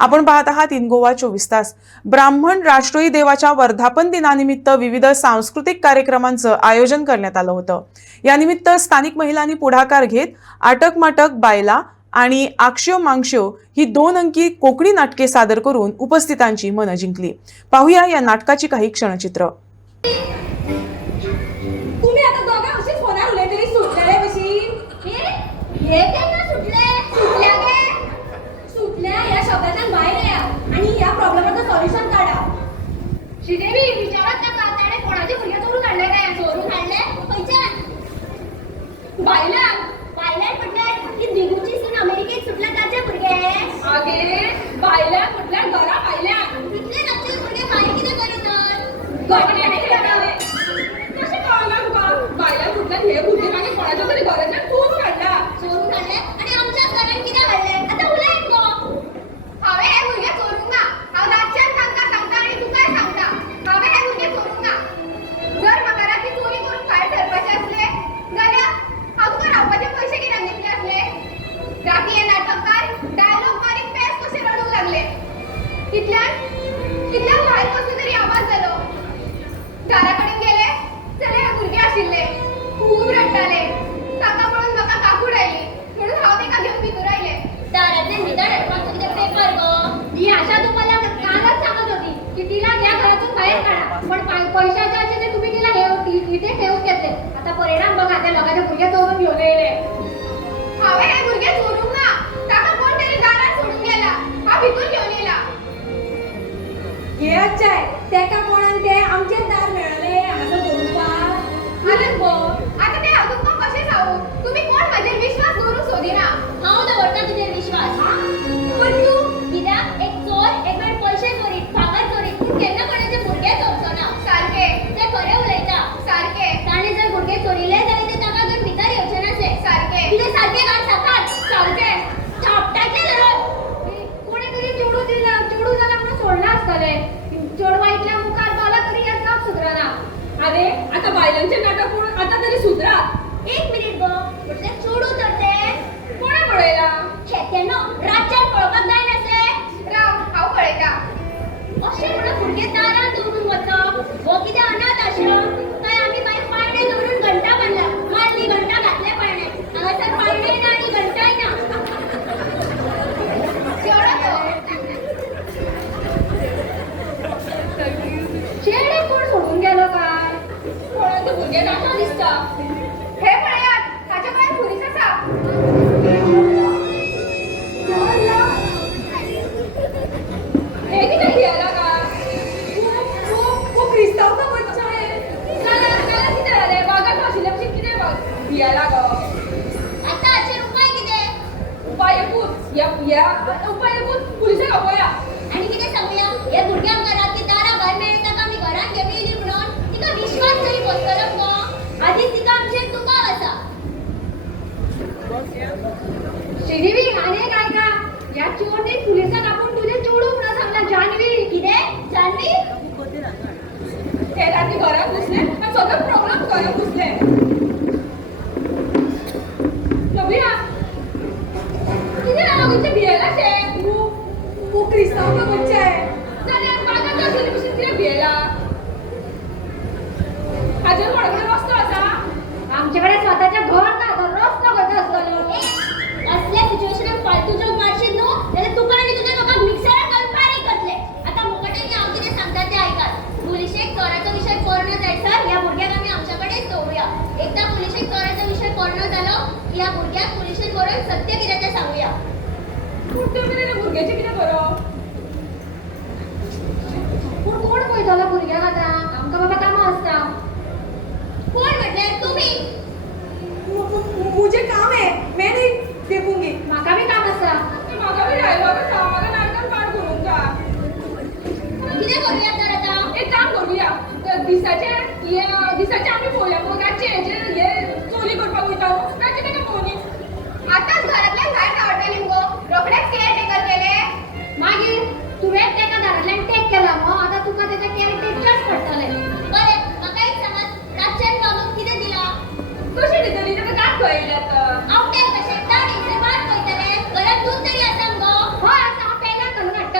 आपण पाहत आहात इन गोवा 24 तास। ब्राह्मण राष्ट्रोई देवाच्या वर्धापन दिनानिमित्त विविध सांस्कृतिक कार्यक्रमांचं आयोजन करण्यात आलं होतं। यानिमित्त स्थानिक महिलांनी पुढाकार घेत आटक माटक बायला आणि आक्षो मांक्षो ही 2 अंकी कोकणी नाटके सादर करून उपस्थितांची मनं जिंकली। पाहूया या नाटकाची काही क्षणचित्र। तुम्ही आता दोघा अशीच होणार उलटे सुटले बशी हे काय ना सुटल्या या शब्दाच्या बाहेर या आणि या प्रॉब्लेमचं सॉल्युशन काढा। श्रीदेवी विचारात त्या काताडे कोणाचे भुर्गे चोरून काढले काय? चोरून काढले पैसे बायला म्हटलं की दिगूची सीन अमेरिकेत सुटला त्याचे भुर्गे आगे बायला म्हटलं घरा बायला तिथले नक्की भुर्गे बाहेर किती करतात गडण्याने केले कसे कळणार तुका? बायला म्हटलं हे भुर्गे मागे कोणाच्या तरी घराच्या चोरून काढले आणि आमच्याच घरात किती काढले आता उलट गो हवे हे भुर्गे चोरून ना हाव रातच्यान सांगता आणि तू काय सांगता हवे हे भुर्गे चोरून ना जर म्हाका राती चोरी करून भायर सरपाचे असले जाल्यार हांव तुका रावपाचे पैसे कित्याक दितले असले? राती हे नाटककार डायलॉग मारीत पेस कशे रडूंक लागले तितल्यान भायर कसलो तरी आवाज जालो। घरा कडेन गेले जाल्यार हे भुरगे आशिल्ले खूब रडटाले। ताका पळोवन म्हाका काकूड आयली म्हणून हांव तेका घेवन भितर आयले। दारातल्यान भितर हाडपाचो कितें पेपर गो? ही आशा तुम्हाला कालच सांगत होती की तिला त्या घरातून बाहेर काढा पण पैशाचे आशेने तुम्ही तिला इथे ठेवून घेतले। आता परिणाम बघा त्या लोकांचे भुरगे चोरून घेऊन येले। हावे हे भुरगे चोरूंक ना ताका कोण तरी दारात सोडून गेला हा भितर घेऊन येला। हे अच्छाय तेका कोणान ते आमचेच दार मेळले हांगासर दवरपाक आलत गो। आता ते हांव तुमकां कशें सांगू? तुम्ही कोण म्हाजेर विश्वास दवरूंक सोदिना। हांव दवरता तुजेर विश्वास पण तू कित्याक एक चोर एक वेळ पैसे चोरीत भांगर चोरीत पूण केन्ना कोणाचे भुरगे चोरचो ना। सारके ते खरें उलयता सारके ताणे जर भुरगे चोरिले जाल्यार ते ताका घेवन भितर येवचे नासले सारके कितें सारके काड सकाळ सारके थापटाचे धरत कोणी तरी चोडू जाल्यार म्हणून सोडला आसतले चोडवा इतल्या मुखार पावला तरी हें काम सुधरना। अरे आता बायलांचे नाटक कोण आता तरी सुधरा। एक मिनिट गो म्हटले चोडू तर ते कोणे पळयला? शेत्यानो रातच्यान पळोवपाक जाय नासले। राव हांव पळयता अशें म्हणून भुरगे दारात दवरून वचप हो कितें अनाथ आश्रम काय? आमी बाय पाळणे दवरून घंटा बांदला मारली घंटा घातले पाळणे हांगासर पाळणेय ना आनी घंटाय ना। चेडे कोण सोडून गेलो काय? कोणाचे भुरगे नाका दिसता। हे पळयात ताच्या गळ्यात पुलीस आसा। हे कितें भियेला काय? खूप क्रिस्तांवचो बच्चा आहे जाल्यार कितें जालें? वागात आशिल्ले भशेन कितें भियेला गो? आता हाचेर उपाय कितें? उपाय एकूच पुलिसाक आपोवया आनी कितें सांगुया? हे भुरगे आमकां राती दारा भायर मेळ्ळे ताका आमी घरांत घेवन येयली म्हणून तिका विश्वास तरी बसतलो गो। आधीच तिका आमचेर दुबाव आसा। श्रीदेवी आनी काय का या चोरने पुलिसाक आपूण तुझे चोडू म्हणून सांगला। जान्हवी कितें? जान्हवी ते राती घरात घुसले आणि सगळं प्रॉब्लेम घरात घुसले। लवया कितें जालो गो? भियेला शे तू क्रिस्तांवचो बच्चा आहे जाल्यार वागात आशिल्ले भशेन कितें भियेला? हाजेर कोणाकडेन रस्तो आसा? आमच्याकडे स्वतःचे घर ना तर रस्तो कसो आसतलो? असल्या सिच्युएशनात फालतू जोक मारशील न्हू जाल्यार तुका आनी तुज्या लोकांक मिक्सरान घालून बारीक करतले। आता मुगटांनी हांव कितें सांगता तें आयकात। पुलिशेक चोराचो विशय कळना जायसर ह्या भुरग्याक आमी आमच्याकडेच दवरुया। एकदा पुलिशेक चोराचो विशय कळना जालो की ह्या भुरग्याक पुलिशेक व्हरून सत्य कितें तें सांगुया। पूण तुमी भुरग्याचें कितें करप? पूण कोण पळयतलो भुरग्याक आतां? आमकां बाबा कामां आसता। कोण म्हटल्यार तुमी? मुझे काम है मैं नहीं देखूंगी। म्हाका भी काम आसा। म्हाका भी डायलॉग आसा म्हाका नाटक पाठ करूंक जाय। कितें करूया तर आतां? एक काम करूया दिसाचे आमी पळोवया मग रातचे हे चोरी करपाक वयता रातचे तेका पळोवनी। आतांच घरांतल्यान भायर धांवडटाली मुगो रोखडेच केअर टेकर केले मागीर तुवेंच तेका दारांतल्यान टेक केला मग आता तुका तेचे केअर टेकचेच पडटले। बरें म्हाका एक सांगात रातच्यान वागून कितें दिला? कशें दितली तेका कात कळयले आतां? आवटेल कशें दाडी वाट पळयतले घरात दूध तरी आसा मुगो? हय आसा पेल्यान घालून हाडटा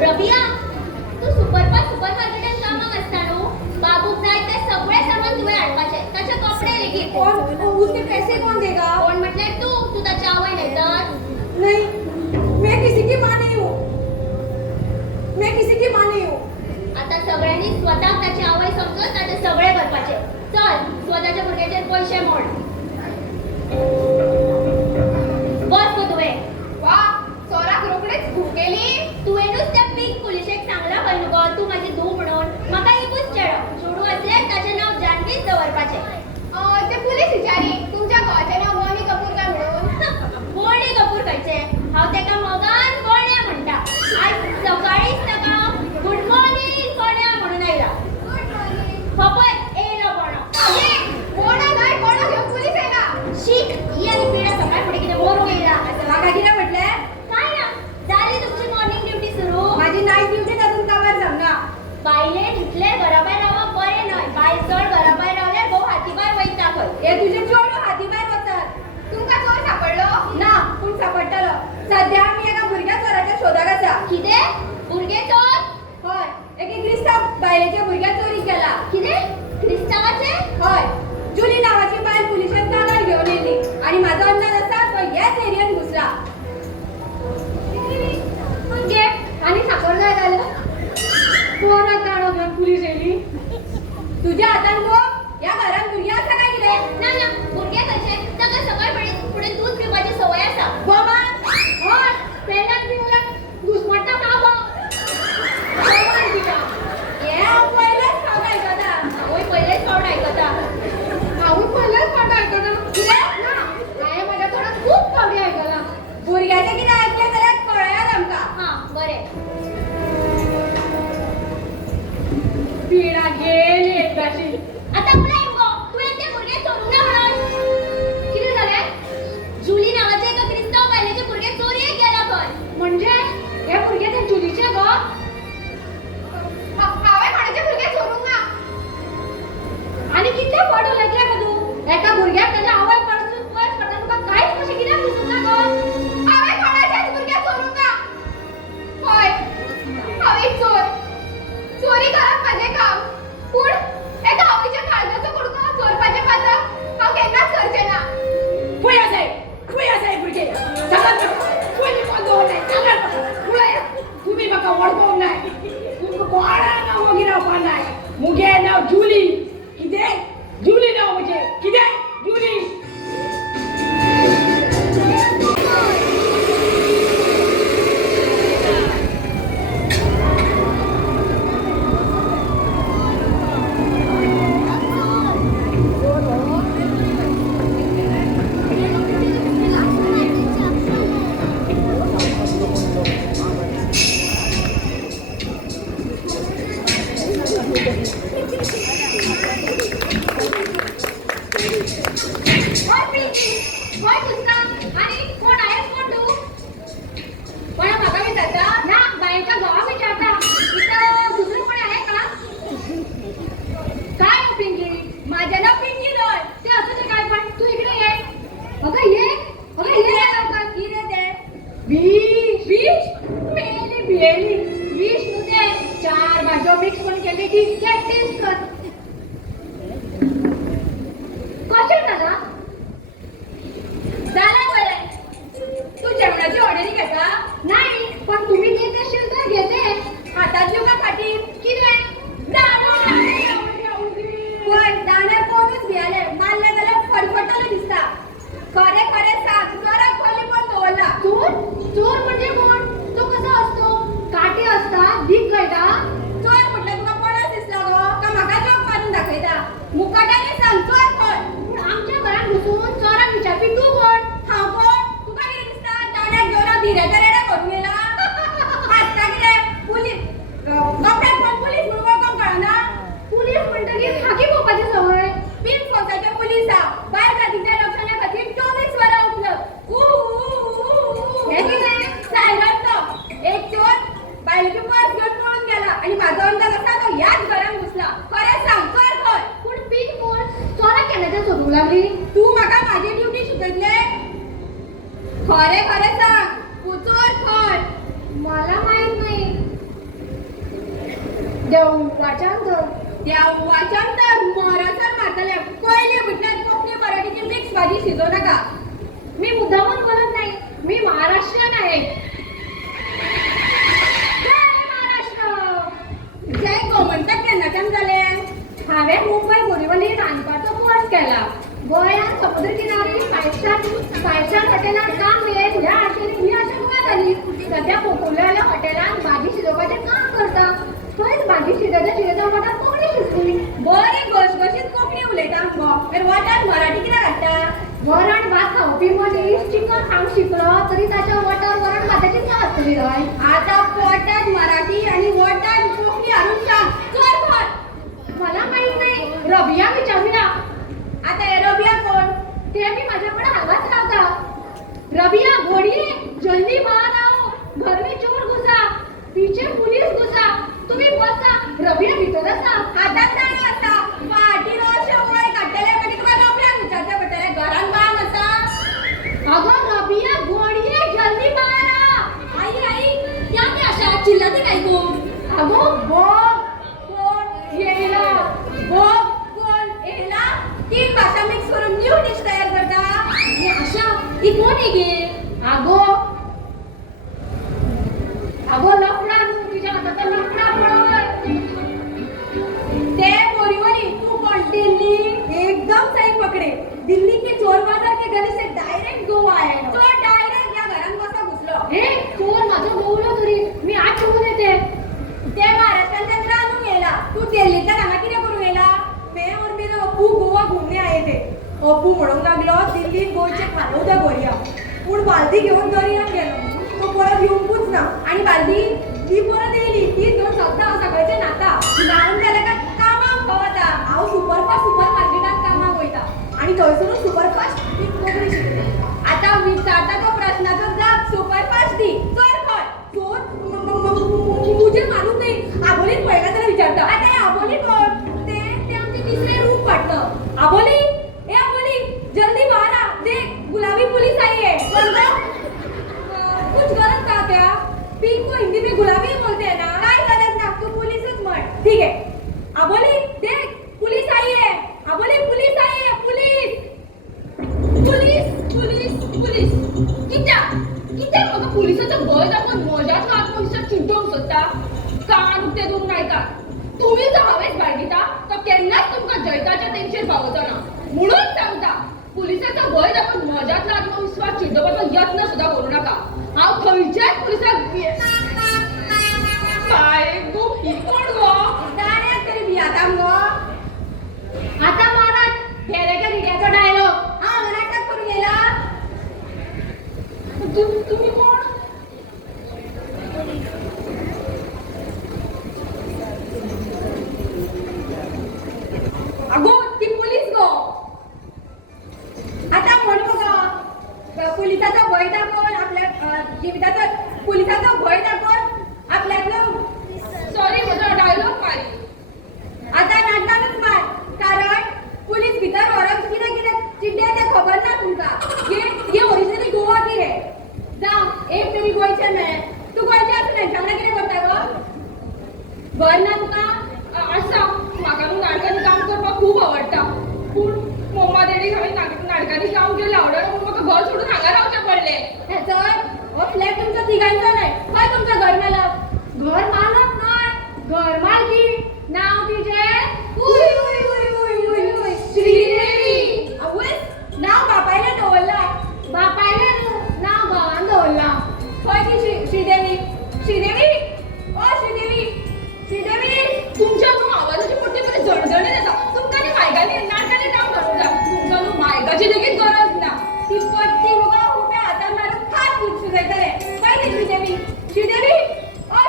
रबिया, तू सुपर मार्केटात कामाक असता न्हू? बाबूक जाय ते सगळे सामान तुवें हाडपाचें. ताचे कपडे लेगीत. उसके पैसे कौन देगा? कोण म्हटल्यार तू ताची आवय न्हयतर? नहीं, मैं किसी की माँ नहीं हूँ. मैं किसी की माँ नहीं हूँ. आता सगळ्यांनी स्वताक ताची आवय समजून ताचे सगळे करपाचे. चल, स्वताच्या भुरग्याचेर पयशे मोड. बस गो तुवें. वा, चोराक रोखडेच खूप केली. तुवेंनूच त्या पिंक पुलिशेक सांगला पळय न्हू गो, तू म्हाजी धूव म्हणून. म्हाका एकूच चेडो. चेडूं आसल्यार ताचें नांव जानवीच दवरपाचें. ते पुलीस विचारी तुमच्या घोवाचें नांव बोनी कपूर काय म्हणून. बोणी कपूर खंयचें? हांव तेका मोगान गोण्या म्हणटा. आज सकाळीच ताका गुड मॉर्निंग गोण्या म्हणून आयला. Good morning. हो पळय, येयलो बोणो. आगे, कोणा नाही कोणा घेऊन पुलीस येना. शीक, ही आनी पिढा सकाळ फुडें कितें मरून येयला. म्हाका कितें म्हटलें? काय ना, जाली तुमची मॉर्निंग ड्युटी सुरू. माझी नाईट ड्युटी अजून काबार जावना. बायले जितले घराबाय रावप बरें न्हय. बायल चड घराबाय रावल्यार भोव हातीभार वयता खंय. हे तुझे चेडूं हातीभायर वचत. तुमका चोर सापडलो. ना, पूण सापडटलो. सध्या आमी एका भुरग्या चोराच्या सोदाक आसा. कितें? भुरगे चोर? हय, एके क्रिस्तांव बायलेच्या भुरग्या चोरी केला. कितें? क्रिस्तावाचे? हय, जुली नावाची बायल पुलिशेन तागार घेवन येयली आनी म्हाजो अंदाज आसा तो ह्याच एरियेन घुसला. म्हणजे आनी साखर जाय जालो. चोराक गाडो घेवन पुलीस येयली. तुज्या हातान गो, ह्या घरान भुरगीं आसा काय कितें? ना ना, भुरगे कशे? ताका सकाळ फुडें दूध पिवपाची संवय आसा. गोमान, हय, पेल्याक पिवल्याक घुसमट्टा बाबा. गोमान कित्या? हे हांव पयलेच फावट आयकता. हांवूय पयलेच फावट आयकता. हांवूय पयलेच फावट आयकता. कितें? ना, हांवें म्हाज्या तोंडात खूब फावटी आयकलां. भुरग्याचें कितें आयकलें जाल्यार कळयात आमकां. हां, बरें. पिणा गेली एकदाची. आता उलय मुगो, तुवें ते भुरगे चोरूंक ना म्हणून. कितें जालें? जुली नावाचे एका क्रिस्तांव बायलेचे भुरगे चोरयेक गेला खंय. म्हणजे हे भुरगे ते जुलीचे गो. हांवें कोणाचे भुरगे चोरूंक ना. आनी कितले फावट उलयतले गो तूं? एका भुरग्याक ताच्या आवय पासून पयस पडटा तुका कांयच कशें कित्याक दिसूंक ना गो? हांवें कोणाचेच भुरगे चोरूंक ना. हय, हांव एक चोर. चोरी करप म्हजें काम. पूण एका आवयच्या काळजाचो कुडको चोरपाचें पात्र हांव केन्नाच करचें ना. खंय आसाय भुरगे? सांगात म्हाका. खंय लिपोन दवरलाय? सांगात म्हाका. उलय. तुमी म्हाका वळखोंक नाय. तुमकां कोणाक नांव वगीर रावपा नाय. मुगे नांव जुली. कितें? जुली नांव म्हजें. कितें? जुली. होय पिंकी, होय पुसका. आणि कोण आहेस कोण तू? पण म्हाका विचारता? ना, बायेच्या घोवा विचारता. इथं दुसरं कोणी आहे का? काय हो पिंकी? माझं नाव पिंकी न्हय. ते असं ते काय पण तू इकडे ये. अगं ये. अगं ये ना लवकर. कितें तें? विष? मेली भियेली. विष न्हू ते. 4 भाज्यो मिक्स करून केली की टेस्ट कर. कशें झाला? झालं बरं. तू जेवणाची ऑर्डरी घेता? नाही, पण तुम्ही देत असेल तर घेते. हातातल्यो का फाटीर? कितें? पण दाण्यार कोणूच भियाले. मारले जाल्यार फडफडटले दिसता. खरें खरें सांग, चोराक पयलीं कोण दवरला? चोर? चोर म्हणजे कोण? तो कसा असतो? काटे असतात, दीप घालता. चोर म्हटलं तुका कोणाच दिसला गो? का म्हाका जोक मारून दाखयता? मुकाट्याने सांग, चोर कोण? पण आमच्या घरात घुसून चोराक विचारपी तू कोण? हांव कोण? तुका कितें दिसता? दाण्यार घेवन हांव धीऱ्याच्या रेड्या करून येला? हांसता कितें? पुलीस गप्प्याक कोण पुलीस म्हणून वळखोंक कळना? पुलीस म्हणटकीर हाकी भोवपाची संवय. पिंक फोर्साचे पुलीस हांव. बायल जातीच्या रक्षणा खातीर 24 वरां उपलब्ध. हे कितें? सायबर तो. एक चोर बायलेची पर्स घेवन पळून गेला आनी म्हाजो अंदाज आसा तो ह्याच घरान घुसला. खरें सांग, चोर खंय? पूण पीक फोर्स चोराक केन्नाच्यान सोदूंक लागली? तू म्हाका म्हाजी ड्युटी शिकयतले? खरें खरें सांग, तूं चोर खंय? मला माहित नाही. देव वाचन कर त्या वाचन तर महाराष्ट्रात मारतले कोयले म्हटल्यार कोंकणी मराठीची मिक्स भाजी शिजो नका. मी मुद्दामून बोलत नाही, मी महाराष्ट्रीयन आहे. जय महाराष्ट्र. जय गोमंतक केन्नाच्यान जालें? हांवें मुंबय बोरिवली रांदपाचो कोर्स केला. गोंयांत समुद्र किनारी फायव्ह स्टार हॉटेलांत काम मिळेल ह्या आशेन ही आशा गोंयांत आली. सध्या पोकोलेल्या हॉटेलांत भाजी शिजोवपाचें काम करता. थंयच भाजी शिजयता वाटार कोंकणी शिजली. बरी घसघशीत कोंकणी उलयता मुगो. मागीर वाट्यार मराठी कित्याक हाडटा? वरण भात खावपी मनीस चिकन खावंक शिकलो तरी ताच्या वटार वरण भाताची चव आसतली न्हय. आता पोटात मराठी आणि वटात कोंकणी हाडून सांग. चोर कोण? मला माहित नाही, रबिया विचारूया. आता हे रबिया कोण? ते मी माझ्याकडे हांगाच रावता. रबिया घोडी जल्दी बाहर आओ, घर में चोर घुसा, पीछे पुलिस घुसा, तुम्ही बसा. रबिया भितर आसा. हातात नाही आता फाटीर अशें वय काडटले मागीर तुका रबियाक विचारचें पडटलें घरान बाम आसा? अगं रबिया घोडी जल्दी बाहर आ. आई क्या क्या अशा चिल्लाते काय कोण? अगं बघ कोण येला. बघ कोण येला? तीन भाषा मिक्स करून न्यू डिश तयार करता. हे आशा ही कोण आहे गे? अगो लफडा तुझ्या हातात लफडा पळय. ते बोरीवली तू कोण? दिल्ली एकदम सही पकडे. दिल्ली के चोर बाजार के गली से डायरेक्ट गोवा आहे. तो डायरेक्ट या घरात कसा घुसलो? हे चोर माझं बोललो तरी मी आज ठेवून येते. ते महाराष्ट्राच्या रानून गेला. तू दिल्लीतल्या हांगा कितें करून गेला? मैं और मेरा अप्पू गोवा घूमने आए थे. अप्पू म्हणूंक लागलो दिल्लीत गोंयचे खालोदा गोरया. पूण बालदी घेऊन दर्यान गेलो. तो परत येवंकूच ना. आणि बालदी ती परत येयली. ती घेऊन सद्दां सगळ्याचे नाता. नाळून जालें काय कामाक भोंवता. हांव सुपरफास्ट सुपर मार्केटात कामाक वयता. आणि थंयसरूच सुपरफास्ट ती कोंकणी शिकले. आता विचारता तो प्रश्नाचो जाप सुपरफास्ट दी. चोर कोण? चोर मुझे मालूम नहीं. आबोलीत पळयला जाल्यार विचारता. आता हे आबोली कोण? ते आमचे तिसरे रूप पार्टनर. आबोली ए आबोली जल्दी बाहर आ. देख गुलाबी पुलिस आई है. कुछ गलत कहा क्या? पिंक को हिंदी में गुलाबी बोलते हैं ना. काय गलत ना, तू पुलिसच म्हण. ठीक है. आबोली देख पुलिस आई है. आबोली पुलिस आई है. Police police police police. कित्याक म्हाका पुलिसाचो भंय दाखोवन म्हज्याच आत्मविश्वास चिड्डोवंक सोदता? कान उक्ते दूंक नायता. तुम्ही जो हावेस बाळगिता तो केन्नाच तुमकां जैताच्या तेंचेर पावोचो ना. म्हणून सांगता पुलिसाचो भंय दाखोवन म्हज्यातलो आत्मविश्वास चिड्डोवपाचो यत्न सुद्दां करूं नाका. हांव खंयच्याच पुलिसाक काय गो ही कोण गो? दाण्याक तरी भियाता मगो. आता महाराज फेऱ्याच्या रिड्याचा डायलॉग. हांव नाटक करून गेला. तुम्ही कोण? अगो ती पुलिस गो. आता म्हण बघा पुलिसाचा भय दाखवून आपल्या जिविताचा पुलिसाचा भय दाखवून आपल्यातलं सॉरी म्हजो डायलॉग मारी. आता नाटकानच मार. कारण पुलीस भितर व्हरप कितें कितें चिड्ड्या तें खबर ना तुमकां. ये ओरिजिनली गोवा कितें? जावं एक तरी गोंयचें मेळ. तू गोंयचें आसूं नाही सांगना कितें करता गो? घर ना तुका? आसा म्हाका न्हू नाटकांनी काम करपाक खूब आवडटा. पूण मम्मा डॅडी हांवें नाटकांनी काम केलें आवडना म्हणून म्हाका घर सोडून हांगा रावचें पडलें. हे तर हो फ्लॅट तुमचो तिगांचो न्हय. खंय तुमचो घर मालक? घर मालक नाही, घर मालकी. नाव तिचे श्रीदेवी. आवय नाव बापायला दवरला. बापायले न्हू, नाव भावान दवरला. खंय ती श्रीदेवी? श्रीदेवी ओ श्रीदेवी. श्रीदेवी तुमच्या न्हू आवाजाची पट्टी बरी जणजणीत आसा. तुमकां न्ही मायकांनी नाटकांनी काम करूंक जाय. तुमकां न्हू मायकाची लेगीत गरज ना. ती पट्टी म्हाका उप्या हातान मारून खाट सुजयतले. खंय ती श्रीदेवी? श्रीदेवी ओ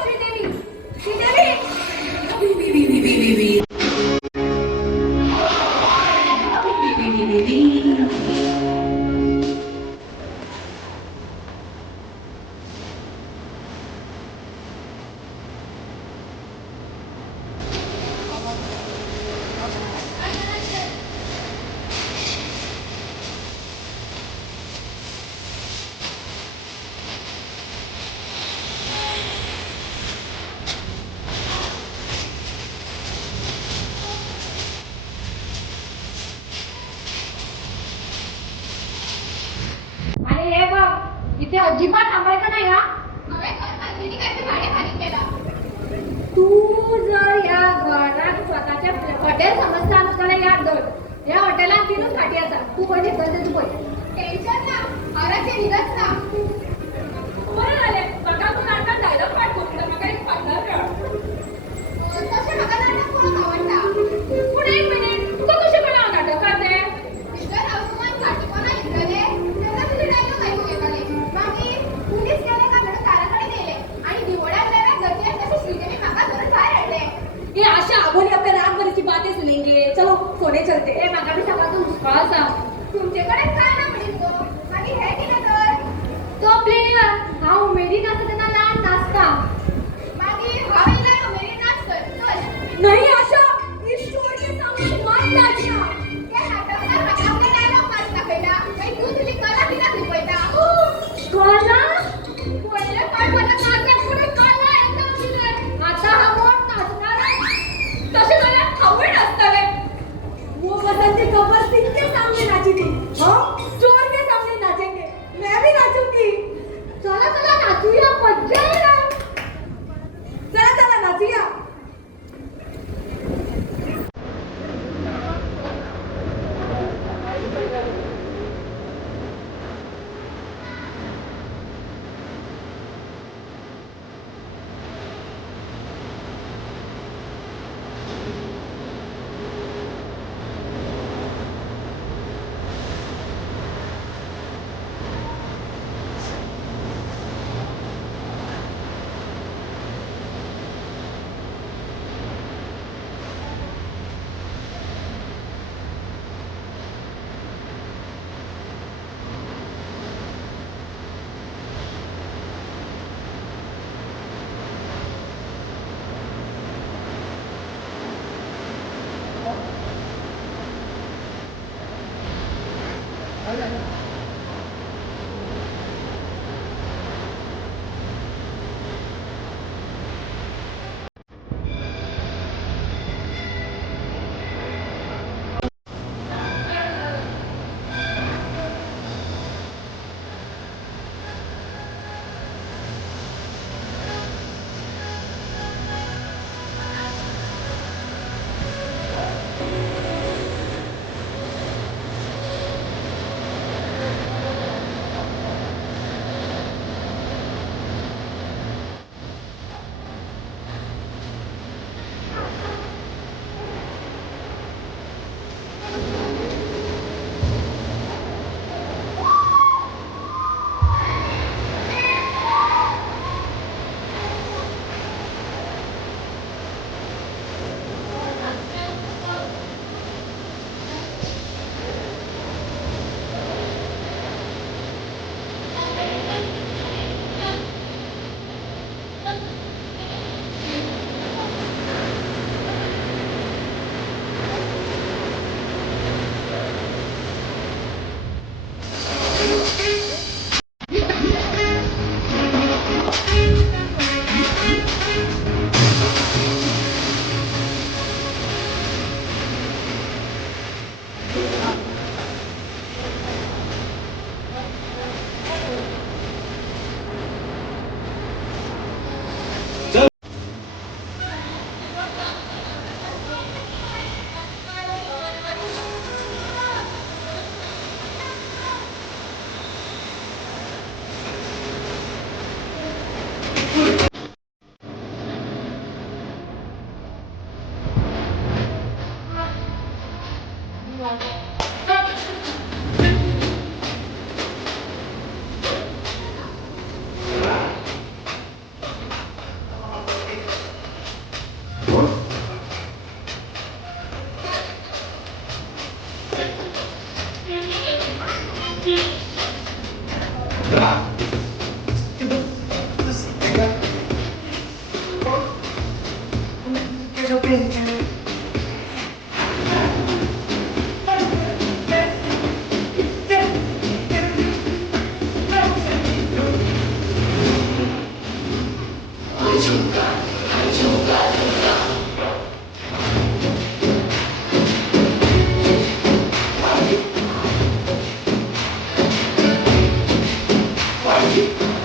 अजिबात थांबायचं नाही हा. अरे घर बांधणी काय ते भाडे खाली केला. तू जर या घरात स्वतःच्या हॉटेल समजता तुला याद दर या हॉटेलात तीनच खाटी असतात. तू पहिले कर तू पहिले टेन्शन ना औराचे निघत ना. बरं झाले बघा तू नाटकात डायलॉग पाठ करून मग एक पार्टनर तसे नका नाटक कोणाला आवडता. पुढे एक मिनिट तू कशी पण नाटक करते इकडं राजकुमार साठीपणा इकडे तेवढा तुझे डायलॉग ऐकू गेले. मागे पोलीस गेले का म्हणून दाराकडे गेले आणि दिवडात गेला गती तसे श्रीदेवी मागा धरून बाहेर आणले. ये आशा आबोली आपल्या रात भर की बातें सुनेंगे चलो सोने चलते ए मागा भी सगळा तू मुस्काळ सांग तुमच्याकडे काय ना म्हणेल तो मागे हे केलं तर तो प्लेयर हा उमेदी नाचत त्यांना लहान नाचता मागे हवेला मेरी नाच कर नहीं आशा इस शोर के सामने मत नाचना त्या नाटककार आपला डायलॉग मारत टाकायला काही तू तुझी कला तिला शिकवायचा. कळला पहिले पाठ मला नाटक पुढे कला एकदम दिलं. आता हा कोण नाचणार तसे मला आवड असतावे वो बसंत के कबर सिंह के सामने नाची थी हम चोर के सामने नाचेंगे मैं भी नाचूंगी चला चला नाचूया मजा येणार चला चला नाचूया Thank you.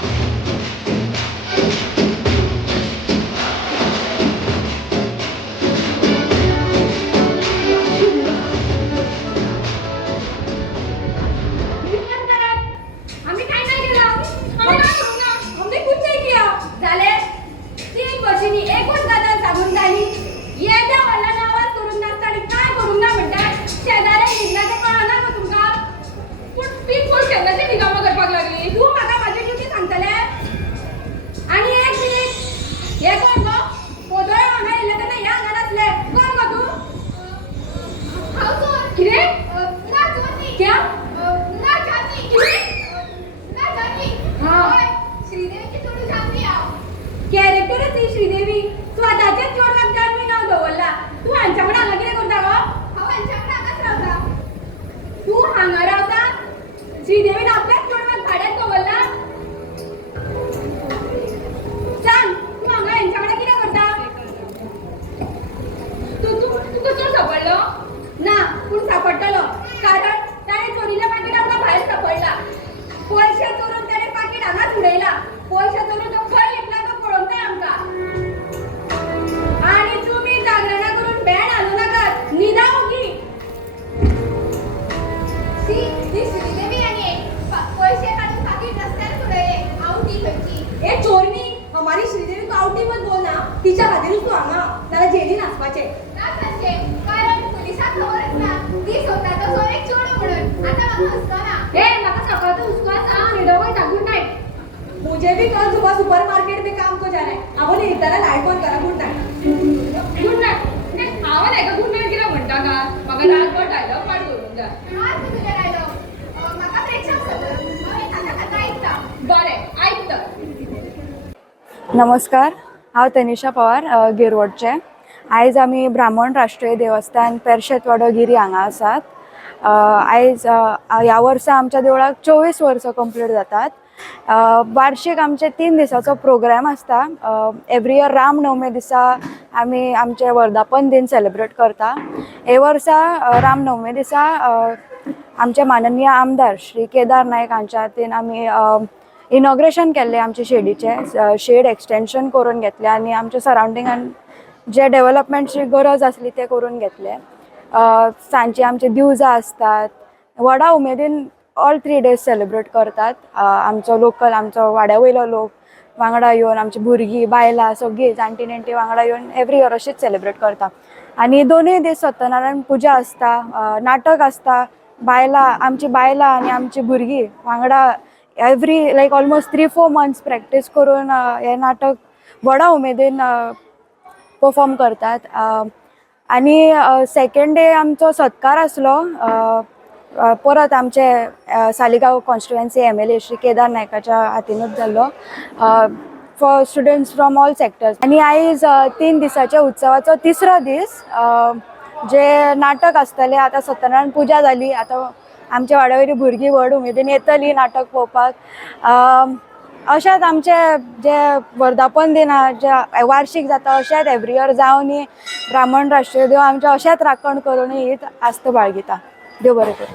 तूं हांगा नाल्यार जेलीन आसपाचें. ना सांचे कारण पुलिसांक खबरच ना ती स्वताचो चोर एक चोर म्हणून आता म्हाका हुस्को ना हे म्हाका सकाळचो हुस्को आसा न्हिदो वयता. Good night. मुझे भी कल सुबह सुपरमार्केट में काम को जाना है. अब नहीं इतना लाइट बंद करा. Good night. Good night. हांव नाही गुड नायट कितें म्हणटा का म्हाका रातभर डायलॉग पाठ करूंक जाय. आज मी तुझे डायलॉग म्हाका प्रेक्षक समज हांव खाता खाता आयकता बरें आयक तर. नमस्कार, हांव तनिशा पवार गिरवडचे. आयज आमी ब्राह्मण राष्ट्रीय देवस्थान पेरशेतवाडो गिरी हांगा आसात. आयज ह्या वर्सा आमच्या देवळाक 24 वर्सां कंप्लीट जातात. वार्षिक आमचे 3 दिसाचो प्रोग्राम आसता. एवरी इयर रामनवमी दिसा आमी आमचे वर्धापन दिन सेलिब्रेट करता. हे वर्सा रामनवमी दिसा आमचे माननीय आमदार श्री केदार नायक हांच्या हातीन आमी इनॉग्रेशन केल्लें आमचे शेडीचे. शेड एक्सटेंशन करून घेतले आनी आमच्या सरावंडिंगान जे डेव्हलपमेंटची गरज आसली ते करून घेतले. सांजची आमचे दिवजां आसतात. व्हडा उमेदीन ऑल 3 days सेलिब्रेट करतात. आमचो लोकल आमचो वाड्या वयलो लोक वांगडा येवन आमची भुरगीं बायलां सगळीं जाणटी नेणटी वांगडा येवन एवरी इयर अशीच सेलिब्रेट करता. आनी दोनूय दीस सत्यनारायण पुजा आसता, नाटक आसता. आमची बायलां आनी आमची भुरगीं वांगडा एवरी लायक ऑलमोस्ट 3-4 months प्रॅक्टीस करून हें नाटक व्हडा उमेदीन परफॉर्म करतात. आनी सेकेंड डे आमचो सत्कार आसलो. परत आमचे सालिगांव कॉन्स्टिट्युएन्सी MLA श्री केदार नायकाच्या हातीनूच जाल्लो for students from all sectors. आनी आयज 3 दिसाच्या उत्सवाचो 3रो दीस जे नाटक आसतलें. आतां सत्यनारायण पुजा जाली, आतां आमच्या वाड्यावयली भुरगीं व्हड उमेदीन येतलीं नाटक पळोवपाक. अशेंच आमचे जे वर्धापन दिन जे वार्षिक जाता अशेंच एवरी इयर जावन ब्राह्मण राष्ट्रीय देव आमचे अशेंच राखण करून हीच आस्त बाळगिता. देव बरें करूं.